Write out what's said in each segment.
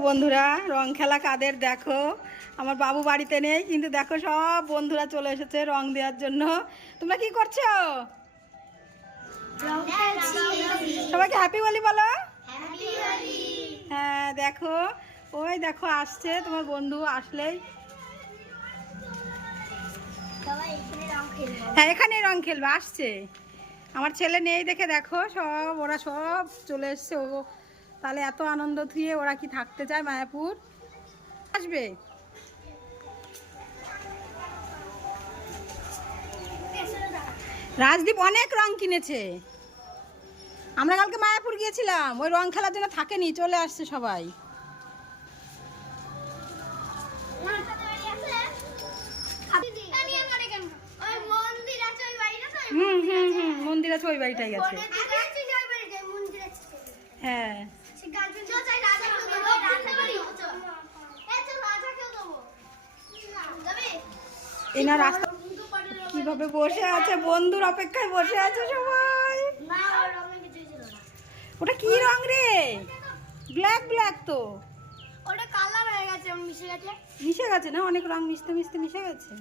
বন্ধুরা রং খেলা কাদের দেখো? আমার বাবু বাড়িতে নেই কিন্তু দেখো সব বন্ধুরা চলে এসেছে রং দেওয়ার জন্য। তোমরা কি করছ? সবাইকে হ্যাপি বলি। বলো হ্যাঁ দেখো। ওই দেখো আসছে তোমার বন্ধু আসলেই। হ্যাঁ এখানেই রং খেলবে আসছে। আমার ছেলে নেই দেখে দেখো সব ওরা সব চলে এসছে ও তাহলে এত আনন্দ থুয়ে ওরা কি থাকতে চায় মায়াপুর? আসবে। রাজদীপ অনেক রং কিনেছে। আমরা কালকে মায়াপুর গিয়েছিলাম ওই রং খেলার জন্য থাকেনি চলে আসছে সবাই। হুম হুম হুম মন্দির আছে। ওই বাড়িটাই আছে। হ্যাঁ। এনা রাস্তা কীভাবে বসে আছে? বন্ধুর অপেক্ষায় বসে আছে সবাই। ওটা কি রং রে? ব্ল্যাক ব্ল্যাক তো। মিশে গেছে না? অনেক রং মিশতে মিশতে মিশে গেছে।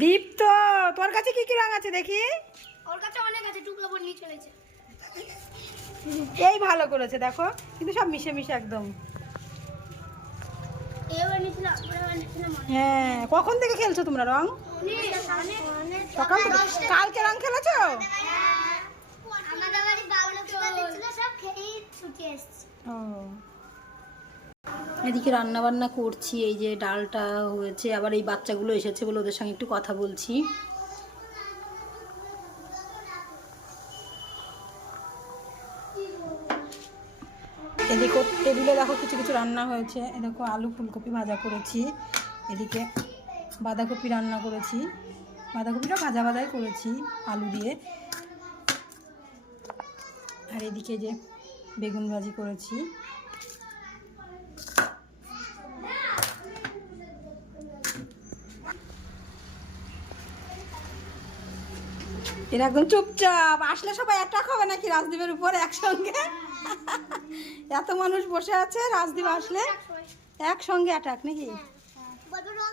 দীপ তো তোর কাছে কি কি রং আছে দেখি? ওর কাছে অনেক আছে পর নিয়ে চলেছে। এই ভালো করেছে দেখো। কিন্তু সব মিশে মিশে একদম। হ্যাঁ। কখন থেকে খেলছো তোমরা রং? সকাল থেকে? কালকে রং খেলেছো? এদিকে রান্না বান্না করছি এই যে ডালটা হয়েছে আবার এই বাচ্চাগুলো এসেছে বলে ওদের সঙ্গে একটু কথা বলছি। এদিকে টেবিলে দেখো কিছু কিছু রান্না হয়েছে। দেখো আলু ফুলকপি ভাজা করেছি। এদিকে বাঁধাকপি রান্না করেছি। বাঁধাকপিটা ভাজা ভাজাই করেছি আলু দিয়ে। আর এদিকে যে বেগুন ভাজি করেছি। এরা একদম চুপচাপ। আসলে সবাই অ্যাটাক হবে নাকি রাজদীপের উপর একসঙ্গে? এত মানুষ বসে আছে রাজদীপ আসলে একসঙ্গে অ্যাটাক নাকি?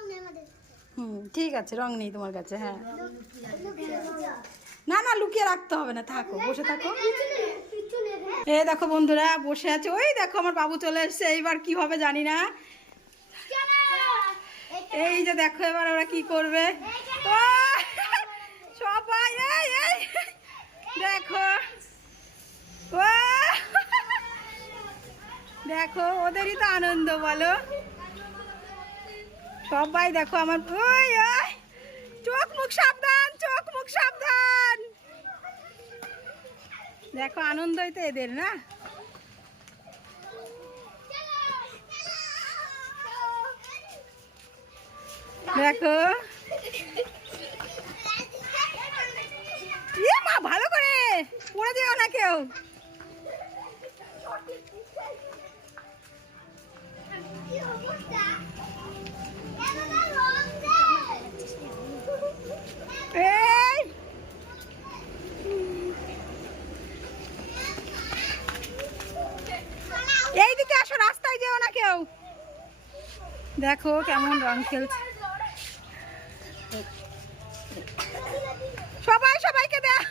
নেই আমাদের। হুম ঠিক আছে রং নেই তোমার কাছে হ্যাঁ। না না লুকিয়ে রাখতে হবে না থাকো বসে থাকো। এ দেখো বন্ধুরা বসে আছে ওই দেখো আমার বাবু চলে এসছে এইবার কি হবে জানি না। এই যে দেখো এবার ওরা কি করবে ও, সবাই এই এই দেখো ও, দেখো, ওদেরই তো আনন্দ বলো। সবাই দেখো আমার ওই ওই। চোখ মুখ সাবধান, চোখ মুখ সাবধান। দেখো, আনন্দই তো এদের, না? দেখো। মা, ভালো করে পড়ে যেও না কেউ। এইদিকে আসো, রাস্তায় যেও না কেউ। দেখো কেমন রং খেলছে। সবাই, সবাইকে দাও।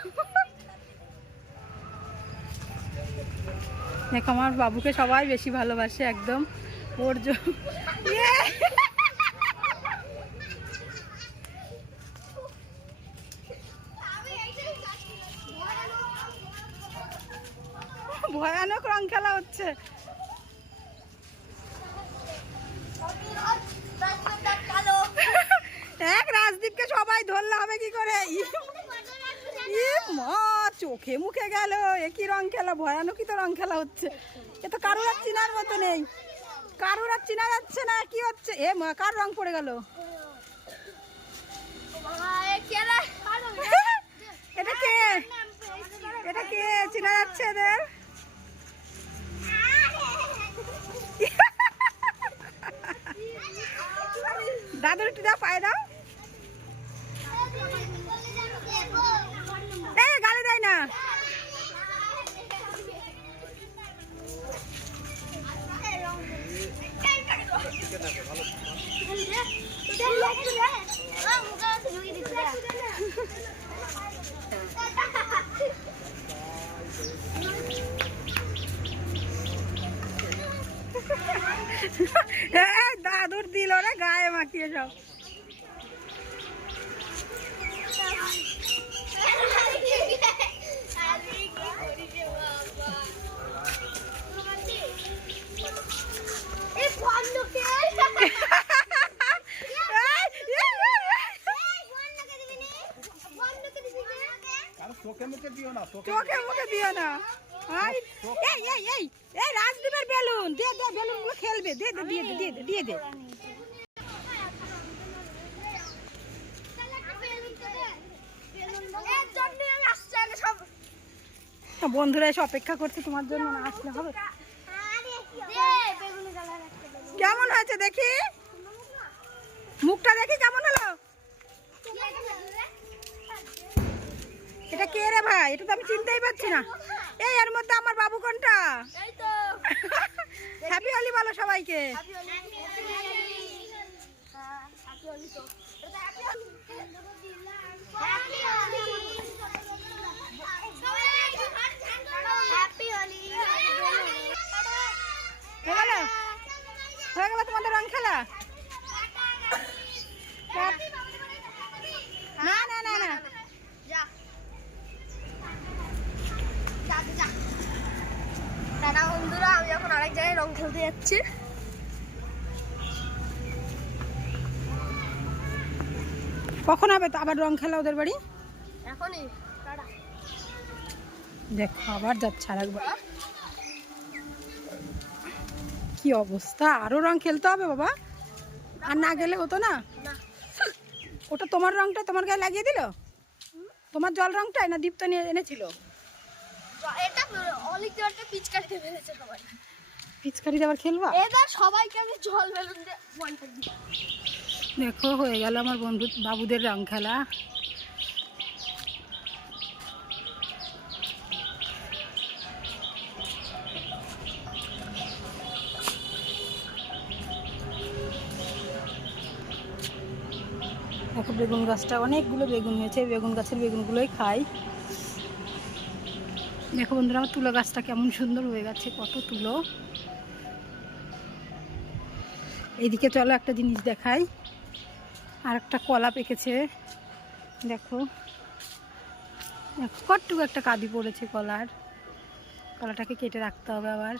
দেখো, আমার বাবুকে সবাই বেশি ভালোবাসে, একদম। ইয়ে! ভয়ানক রং খেলা হচ্ছে। এক রাজদীপকে সবাই ধরলে হবে কি করে? ই- ই মা, চোখে মুখে গেল। একই রং খেলা? ভয়ানকই তো রং খেলা হচ্ছে। এ তো কারোর চিনার মতো নেই। কারোর আর চিনা যাচ্ছে না কি হচ্ছে? এ মা কার রং পড়ে গেল? এটা কে? এটা কে? চিনা যাচ্ছে এদের? দাদুর টিদা দাও পায়ে দাও। দাদুর দিল রে গায়ে মাখিয়ে যাও চোখে মুখে দিও না। এই এই এই এই রাজদীপের বেলুন, দে দে বেলুনগুলো খেলবে, দে দে, দিয়ে দিয়ে দে দিয়ে দে। বন্ধুরা এসে অপেক্ষা করছে তোমার জন্য না, আসলে হবে। কেমন হয়েছে দেখি? মুখটা দেখি, কেমন হলো? এটা কে রে ভাই? এটা তো আমি চিনতেই পারছি না। এই এর মধ্যে আমার বাবু কোনটা? হ্যাপি হোলি বলো সবাইকে। হয়ে গেল তোমাদের রং খেলা? না না না না। টাটা বন্ধুরা আমি এখন আরেক জায়গায় রং খেলতে যাচ্ছি। কখন হবে তো আবার রং খেলা ওদের বাড়ি? এখনই টাটা দেখো আবার যাচ্ছে আর একবার কি অবস্থা? আরও রং খেলতে হবে বাবা? আর না গেলে হতো না? না। ওটা তোমার রংটা তোমার গায়ে লাগিয়ে দিল? তোমার জল রংটাই না দীপ্ত নিয়ে এনেছিল? জলটা পিচকারিতে ফেলেছে সবাই। আবার খেলবা? এটা সবাইকে আমি জল বেলুন দিয়ে বলতে দিই দেখো হয়ে গেল আমার বন্ধু বাবুদের রং খেলা। দেখো বেগুন গাছটা অনেকগুলো বেগুন হয়েছে বেগুন গাছের বেগুনগুলোই খাই। দেখো বন্ধুরা, আমার তুলো গাছটা কেমন সুন্দর হয়ে গেছে, কত তুলো। এইদিকে চলো একটা জিনিস দেখাই। আর একটা কলা পেকেছে, দেখো। কটটুকু একটা কাদি পড়েছে কলার। কলাটাকে কেটে রাখতে হবে আবার।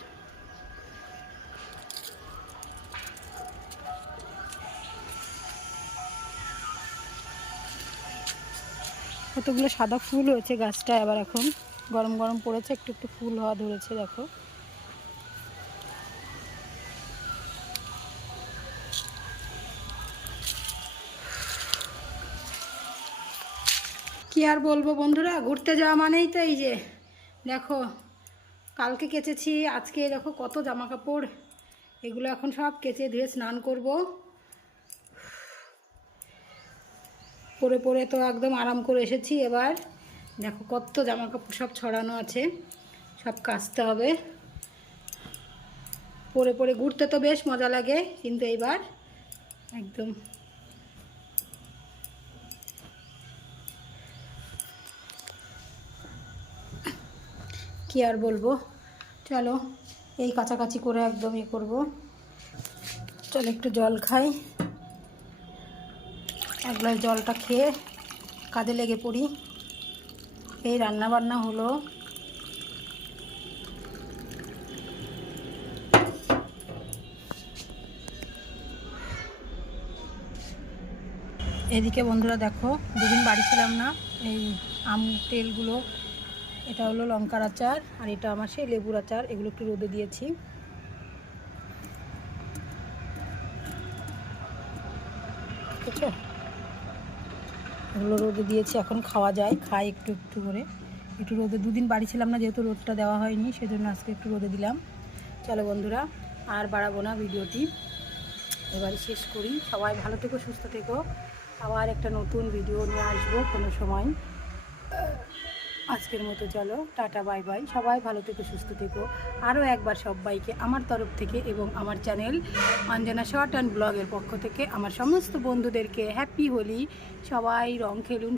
কতগুলো সাদা ফুল হয়েছে গাছটায় আবার এখন। গরম গরম পড়েছে, একটু একটু ফুল হওয়া ধরেছে, দেখো। কি আর বলব বন্ধুরা, ঘুরতে যাওয়া মানেই তো এই যে, দেখো, কালকে কেচেছি, আজকে দেখো কত জামা কাপড় এগুলো এখন সব কেচে ধুয়ে স্নান করব। পরে পরে তো একদম আরাম করে এসেছি এবার। দেখো কত জামা কাপড় সব ছড়ানো আছে, সব কাচতে হবে। পরে পরে ঘুরতে তো বেশ মজা লাগে, কিন্তু এইবার একদম। কি আর বলব? চলো, এই কাছাকাছি করে একদম ইয়ে করব। চলো একটু জল খাই। এক গ্লাস জলটা খেয়ে কাজে লেগে পড়ি। এই রান্না বান্না হলো। এদিকে বন্ধুরা দেখো, দুদিন বাড়ি ছিলাম না, এই আম তেলগুলো, এটা হলো লঙ্কার আচার আর এটা আমার সেই লেবুর আচার, এগুলো একটু রোদে দিয়েছি। ঠিক আছে? এগুলো রোদে দিয়েছি, এখন খাওয়া যায়, খাই একটু একটু করে। একটু রোদে, দুদিন বাড়ি ছিলাম না, যেহেতু রোদটা দেওয়া হয়নি, সেজন্য আজকে একটু রোদে দিলাম। চলো বন্ধুরা, আর বাড়াবো না ভিডিওটি। এবারে শেষ করি। সবাই ভালো থেকো, সুস্থ থেকো। আবার একটা নতুন ভিডিও নিয়ে আসব কোনো সময়। আজকের মতো চলো, টাটা, বাই বাই। সবাই ভালো থেকো, সুস্থ থেকো। আরও একবার সবাইকে আমার তরফ থেকে এবং আমার চ্যানেল অঞ্জনা শর্ট অ্যান্ড ব্লগের পক্ষ থেকে আমার সমস্ত বন্ধুদেরকে হ্যাপি হোলি সবাই রং খেলুন